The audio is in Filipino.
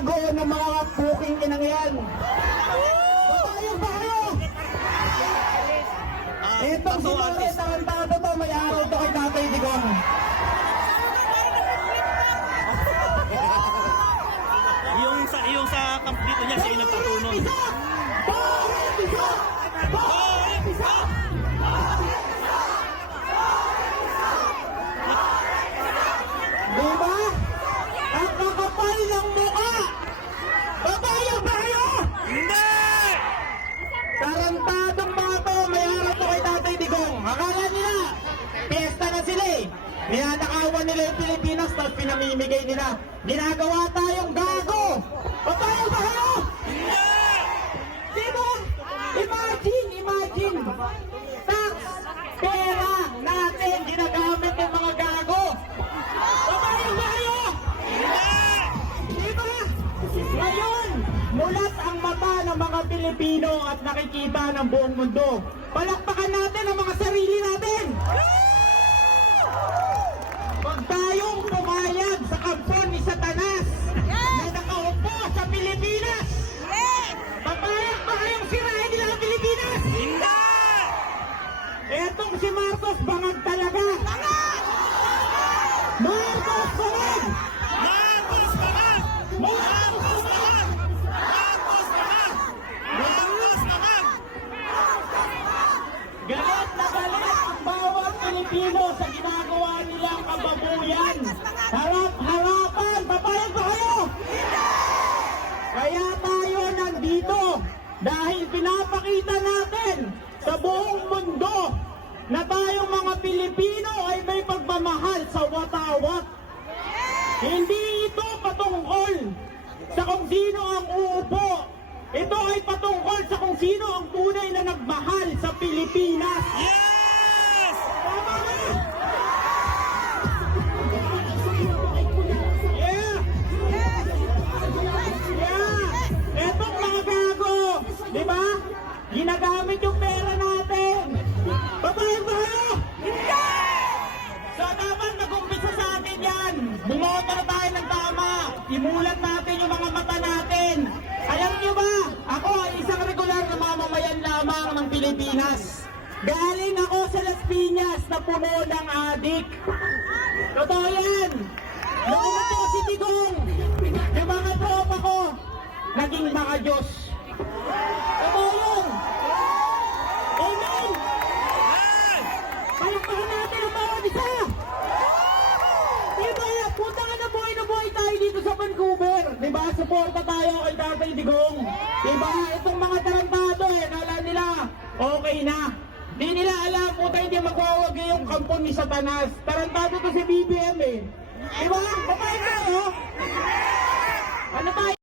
gago ng mga booking inang yan. Tayo ba kayo? Ito si Tore, tarantado to, may araw to kay Tatay Digong. Yung sa yung sa camp dito niya siya yung nagpatunog. Isa! Tore, isa! Tore, isa! Diba? Ang kakapal ng mukha! Babayo ba kayo? Hindi! Tarantadong mga to, may harap to kay Tatay Digong. Akala nila, piyesta na sila eh. Ninanakawan nila yung Pilipinas, tapos pinamimigay nila. Ginagawa tayong gago! Babayo ba kayo? Di ba? Imagine, imagine. Tax, pera natin, ginagamit ng mga gago. Babayo ba kayo? Di ba? Ngayon, mulat ang mata ng mga Pilipino at nakikita ng buong mundo. Palakpakan natin ang mga sarili natin. Huwag tayong pumayag sa kampon ni Satanas na nakaupo sa Pilipinas. Papayag ba kayong sirahin nila ang Pilipinas? Hindi! Etong si Marcos bangag talaga. Marcos bangag! Marcos naman! Marcos naman! Marcos naman! Marcos naman! Galit na galit ang bawat Pilipino sa ginagawa nilang kababuyan. Harap-harapan! Papayag ba kayo? Kaya tayo nandito dahil pinapakita natin sa buong mundo na tayong mga Pilipino ay may pagmamahal sa watawat. Hindi ito patungkol sa kung sino ang uupo. Ito ay patungkol sa kung sino ang tunay na nagmahal sa Pilipinas. Yes! Imulat natin yung mga mata natin. Alam niyo ba, ako ay isang regular na mamamayan lamang ng Pilipinas. Galing ako sa Las Piñas na puno ng adik. Totoo yan. Noong ito si Tigong, yung mga tropa ko, naging mga Diyos. Diba? Suporta tayo kay Tatay Digong. Diba? Itong mga tarantado eh, nala nila, okay na. Di nila alam, puta hindi magwawag yung kampon ni Satanas. Tarantado to si BBM eh. Diba? Papayag tayo. Oh. Ano tayo?